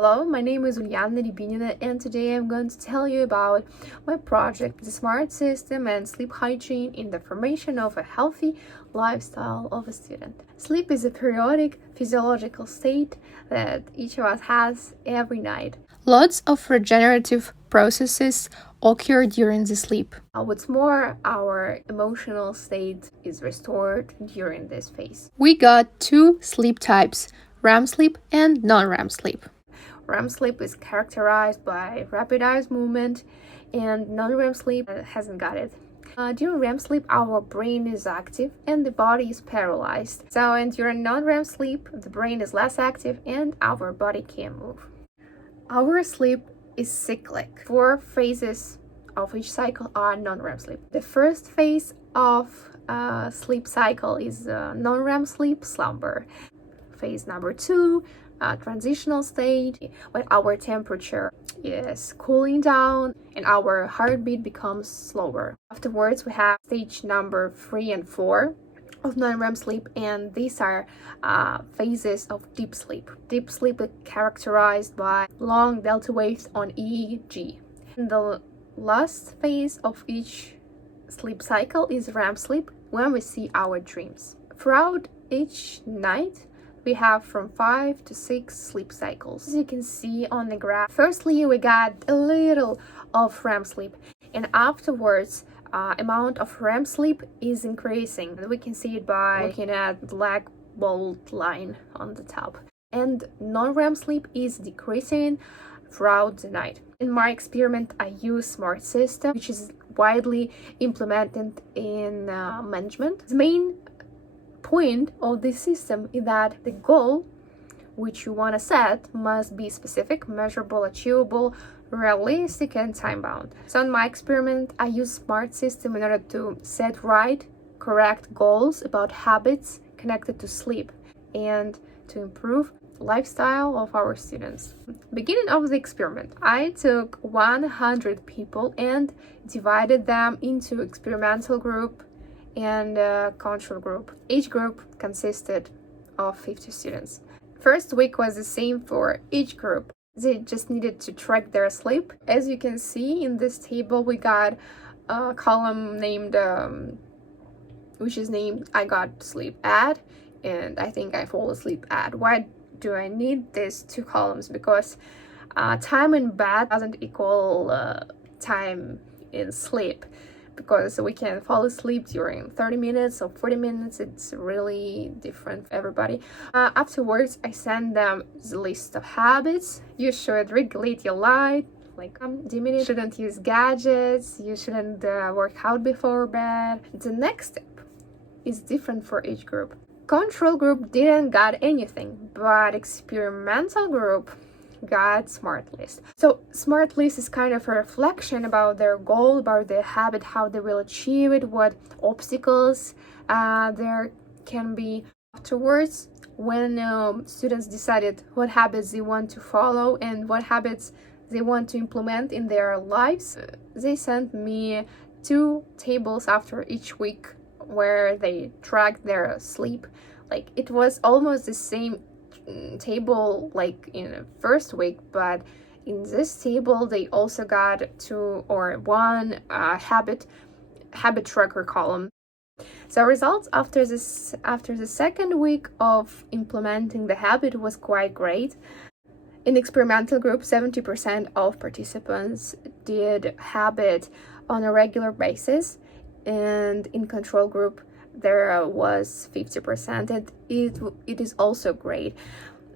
Hello, my name is Ульяна Рябинина, and today I'm going to tell you about my project, the smart system and sleep hygiene in the formation of a healthy lifestyle of a student. Sleep is a periodic physiological state that each of us has every night. Lots of regenerative processes occur during the sleep. What's more, our emotional state is restored during this phase. We got two sleep types, REM sleep and non-REM sleep. REM sleep is characterized by rapid eye movement, and non-REM sleep hasn't got it. During REM sleep, our brain is active and the body is paralyzed. And during non-REM sleep, the brain is less active and our body can move. Our sleep is cyclic. 4 phases of each cycle are non-REM sleep. The first phase of sleep cycle is non-REM sleep, slumber. Phase number 2, transitional state, when our temperature is cooling down and our heartbeat becomes slower. Afterwards, we have stage number 3 and 4 of non-REM sleep, and these are phases of deep sleep. Deep sleep is characterized by long delta waves on EEG. And the last phase of each sleep cycle is REM sleep, when we see our dreams. Throughout each night, we have from 5 to 6 sleep cycles. As you can see on the graph, firstly we got a little of REM sleep, and afterwards amount of REM sleep is increasing. We can see it by looking at the black bold line on the top. And non-REM sleep is decreasing throughout the night. In my experiment, I use smart system, which is widely implemented in management. The main point of this system is that the goal which you want to set must be specific, measurable, achievable, realistic, and time-bound. So in my experiment, I use smart system in order to set correct goals about habits connected to sleep and to improve lifestyle of our students. Beginning of the experiment, I took 100 people and divided them into experimental group and control group. Each group consisted of 50 students. First week was the same for each group. They just needed to track their sleep. As you can see in this table, we got a column named which is named I got sleep at, and I think I fall asleep at. Why do I need these 2 columns? Because time in bed doesn't equal time in sleep, because we can fall asleep during 30 minutes or 40 minutes. It's really different for everybody. Afterwards, I send them the list of habits. You should regulate your light, like diminish, shouldn't use gadgets, you shouldn't work out before bed. The next step is different for each group. Control group didn't got anything, but experimental group got smart list. So smart list is kind of a reflection about their goal, about their habit, how they will achieve it, what obstacles there can be. Afterwards, when students decided what habits they want to follow and what habits they want to implement in their lives, they sent me 2 tables after each week where they tracked their sleep. Like, it was almost the same table like in the first week, but in this table they also got 2 or 1 habit tracker column. So results after the second week of implementing the habit was quite great. In the experimental group, 70% of participants did habit on a regular basis, and in control group there was 50%, and it is also great.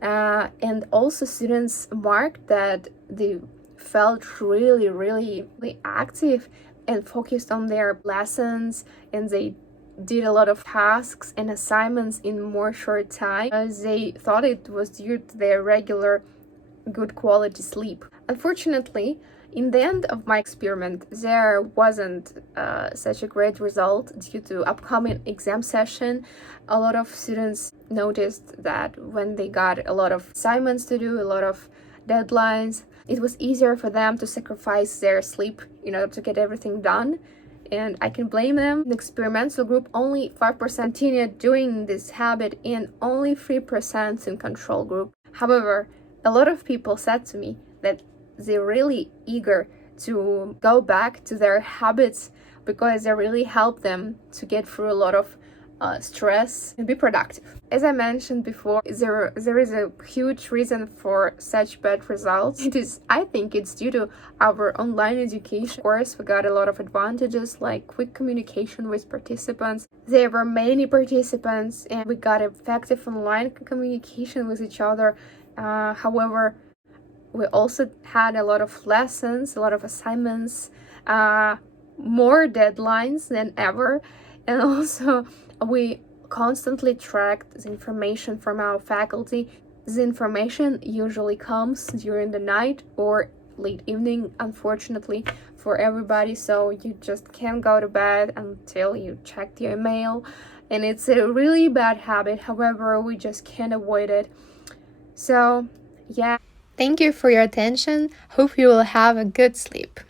And also students marked that they felt really active and focused on their lessons, and they did a lot of tasks and assignments in more short time, as they thought it was due to their regular good quality sleep. Unfortunately, in the end of my experiment, there wasn't such a great result due to upcoming exam session. A lot of students noticed that when they got a lot of assignments to do, a lot of deadlines, it was easier for them to sacrifice their sleep in order to get everything done. And I can blame them. In the experimental group, only 5% continued doing this habit and only 3% in control group. However, A lot of people said to me that they're really eager to go back to their habits because they really help them to get through a lot of stress and be productive. As I mentioned before, there is a huge reason for such bad results. I think it's due to our online education. Of course, we got a lot of advantages like quick communication with participants. There were many participants and we got effective online communication with each other. However, we also had a lot of lessons, a lot of assignments, more deadlines than ever, and also we constantly tracked the information from our faculty. The information usually comes during the night or late evening, unfortunately, for everybody, so you just can't go to bed until you checked your email, and it's a really bad habit. However, we just can't avoid it. So, yeah. Thank you for your attention. Hope you will have a good sleep.